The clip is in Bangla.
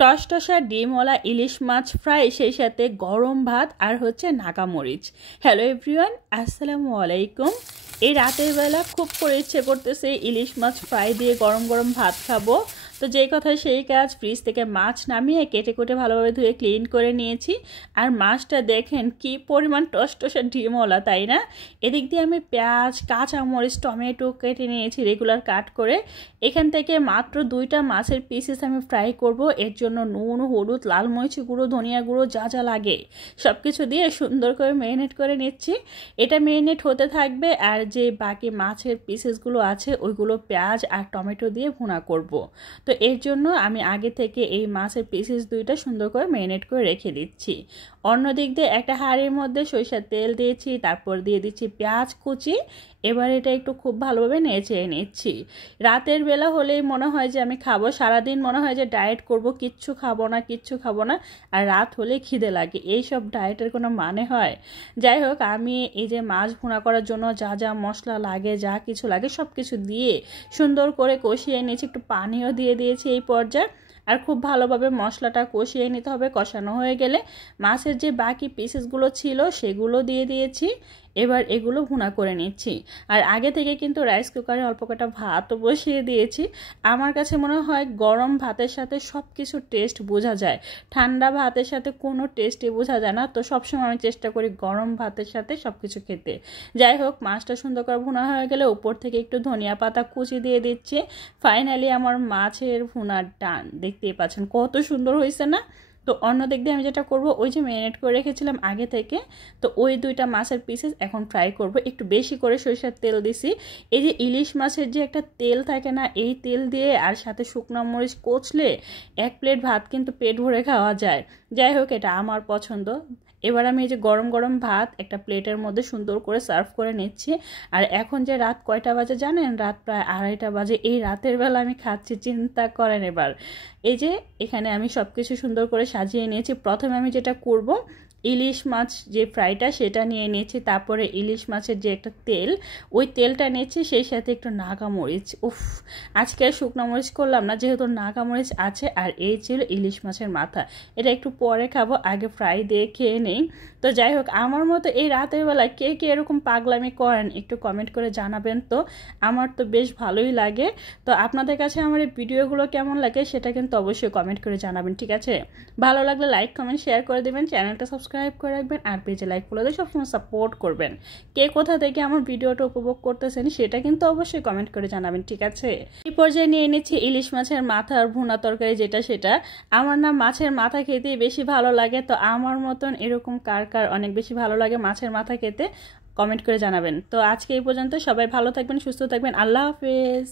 টসটসা ডিমওয়ালা ইলিশ মাছ ফ্রাই, সেই সাথে গরম ভাত আর হচ্ছে নাগামরিচ। হ্যালো এভরিওয়ান, আসসালামু আলাইকুম। এই রাতের বেলা খুব করে ইচ্ছে করতেছে ইলিশ মাছ ফ্রাই দিয়ে গরম গরম ভাত খাবো। তো যেই কথা সেই কাজ, ফ্রিজ থেকে মাছ নামিয়ে কেটে কুটে ভালোভাবে ধুয়ে ক্লিন করে নিয়েছি। আর মাছটা দেখেন কি পরিমাণ টসটসা ডিমওয়ালা, তাই না? এদিক দিয়ে আমি পেঁয়াজ, কাঁচামরিচ, টমেটো কেটে নিয়েছি রেগুলার কাট করে। এখান থেকে মাত্র 2টা মাছের পিসেস আমি ফ্রাই করব। এর জন্য নুন, হলুদ, লাল মরিচ গুঁড়ো, ধনিয়া গুঁড়ো যা যা লাগে সব কিছু দিয়ে সুন্দর করে ম্যারিনেট করে নিচ্ছি। এটা ম্যারিনেট হতে থাকবে আর যে বাকি মাছের পিসেসগুলো আছে ওইগুলো পেঁয়াজ আর টমেটো দিয়ে ভুনা করব। তো এর জন্য আমি আগে থেকে এই মাছের পিসেস 2টা সুন্দর করে ম্যারিনেট করে রেখে দিচ্ছি। অন্যদিক দিয়ে একটা হাঁড়ির মধ্যে সরিষার তেল দিয়েছি, তারপর দিয়ে দিচ্ছি পেঁয়াজ কুচি। এবার এটা একটু খুব ভালোভাবে নেড়ে নিচ্ছি। রাতের বেলা হলেই মনে হয় যে আমি খাবো, সারাদিন মনে হয় যে ডায়েট করব, কিচ্ছু খাবো না, আর রাত হলে খিদে লাগে। এইসব ডায়েটের কোনো মানে হয়? যাই হোক, আমি এই যে মাছ ভুনা করার জন্য যা যা মশলা লাগে, যা কিছু লাগে সব কিছু দিয়ে সুন্দর করে কষিয়ে নিয়েছি। একটু পানিও দিয়ে দিয়েছি এই পর্যায়ে। আর খুব ভালোভাবে মশলাটা কষিয়ে নিতে হবে। কষানো হয়ে গেলে মাছের যে বাকি পিসেসগুলো ছিল সেগুলো দিয়ে দিয়েছি। এবার এগুলো ভুনা করে নিচ্ছি। আর আগে থেকে কিন্তু রাইস কুকারে অল্প কটা ভাতও বসিয়ে দিয়েছি। আমার কাছে মনে হয় গরম ভাতের সাথে সব কিছু টেস্ট বোঝা যায়, ঠান্ডা ভাতের সাথে কোনো টেস্টই বোঝা যায় না। তো সবসময় আমি চেষ্টা করি গরম ভাতের সাথে সব কিছু খেতে। যাই হোক, মাছটা সুন্দর করে ভুনা হয়ে গেলে উপর থেকে একটু ধনিয়া পাতা কুচি দিয়ে দিচ্ছি। ফাইনালি আমার মাছের ভুনার ডান। দেখতেই পাচ্ছেন কত সুন্দর হয়েছে না? তো অন্য দিক দিয়ে আমি যেটা করব, ওই যে ম্যারিনেট করে রেখেছিলাম আগে থেকে, তো ওই 2টা মাছের পিসেস এখন ফ্রাই করব। একটু বেশি করে সরিষার তেল দিছি। এই যে ইলিশ মাছের যে একটা তেল থাকে না, এই তেল দিয়ে আর সাথে শুকনো মরিচ কচলে 1 প্লেট ভাত কিন্তু পেট ভরে খাওয়া যায়। যাই হোক, এটা আমার পছন্দ। এবার আমি এই যে গরম গরম ভাত একটা প্লেটের মধ্যে সুন্দর করে সার্ভ করে নিচ্ছি। আর এখন যে রাত কয়টা বাজে জানেন? রাত প্রায় 2:30টা বাজে। এই রাতের বেলা আমি খাচ্ছি, চিন্তা করেন। এবার এই যে এখানে আমি সব কিছু সুন্দর করে সাজিয়ে নিয়েছি। প্রথমে আমি যেটা করব, ইলিশ মাছ যে ফ্রাইটা সেটা নিয়ে নিয়েছি। তারপরে ইলিশ মাছের যে একটা তেল, ওই তেলটা নিয়েছি, সেই সাথে একটু নাগামরিচ। আজকে আর শুকনো মরিচ করলাম না, যেহেতু নাগামরিচ আছে। আর এই ছিল ইলিশ মাছের মাথা। এটা একটু পরে খাবো, আগে ফ্রাই দিয়ে খেয়ে নেই। তো যাই হোক, আমার মতো এই রাতের বেলায় কে কে এরকম পাগলামি করেন একটু কমেন্ট করে জানাবেন। তো আমার তো বেশ ভালোই লাগে। তো আপনাদের কাছে আমার এই ভিডিওগুলো কেমন লাগে সেটা কিন্তু অবশ্যই কমেন্ট করে জানাবেন, ঠিক আছে? ভালো লাগলে লাইক, কমেন্ট, শেয়ার করে দেবেন, চ্যানেলটা সাবস্ক্রাইব করে রাখবেন, আর পেজে লাইক ফলো দিয়ে সবসময় সাপোর্ট করবেন। কে কোথা থেকে আমার ভিডিওটা উপভোগ করতেছেন সেটা কিন্তু অবশ্যই কমেন্ট করে জানাবেন, ঠিক আছে? এই পর্যায়ে নিয়ে নিচ্ছি ইলিশ মাছের মাথা আর ভুনা তরকারি যেটা সেটা। আমার না মাছের মাথা খেতেই বেশি ভালো লাগে। তো আমার মতন এরকম কার কার অনেক বেশি ভালো লাগে মাছের মাথা খেতে, কমেন্ট করে জানাবেন। তো আজকে এই পর্যন্ত, সবাই ভালো থাকবেন, সুস্থ থাকবেন, আল্লাহ হাফেজ।